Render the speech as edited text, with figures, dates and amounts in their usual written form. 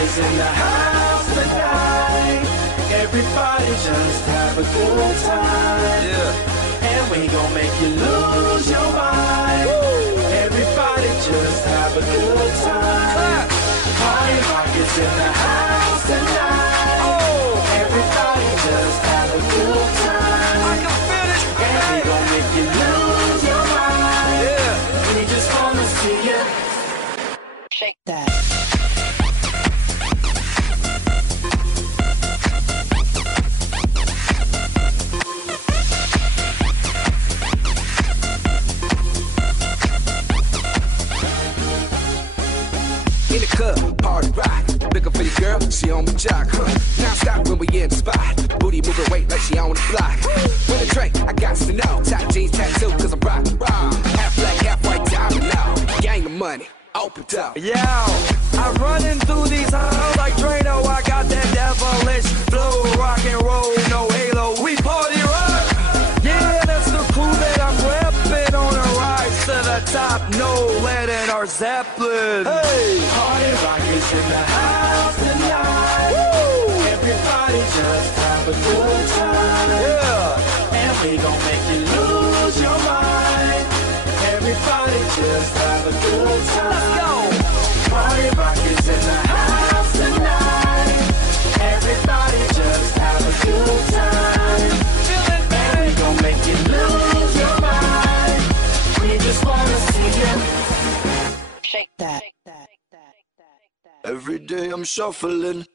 is in the house tonight. Everybody just have a good time. Yeah. And we gon' make you lose your mind. Woo. Everybody just have a good time. Party rock is in the house tonight. Oh. Everybody just have a good time. I can feel it. And we gon' make you lose your mind. Yeah. We just wanna see you shake that. In the club, party rock. Looking for your girl, she on the jock. Now stop when we in the spot. Booty moving weight like she on the block. With a drink, I got to know. Top jeans tattoo, cause I'm rock. Half black, half white, diamond now. Gang of money, open up. Yo, I'm running through these halls like Drano. I got that devilish flow, rock and roll, no halo. We party rock. Yeah, that's the crew that I'm repping on a rise to the top. No lead in our Zeppelin. Hey, party rock is in the house tonight. Woo! Everybody just have a good time. Yeah, and we gon' make you lose your mind. Everybody just have a good time. Let's go. Party rock is in the house tonight. Everybody just have a good time. And we gon' make you lose your mind. We just wanna see you shake that. Every day I'm shuffling.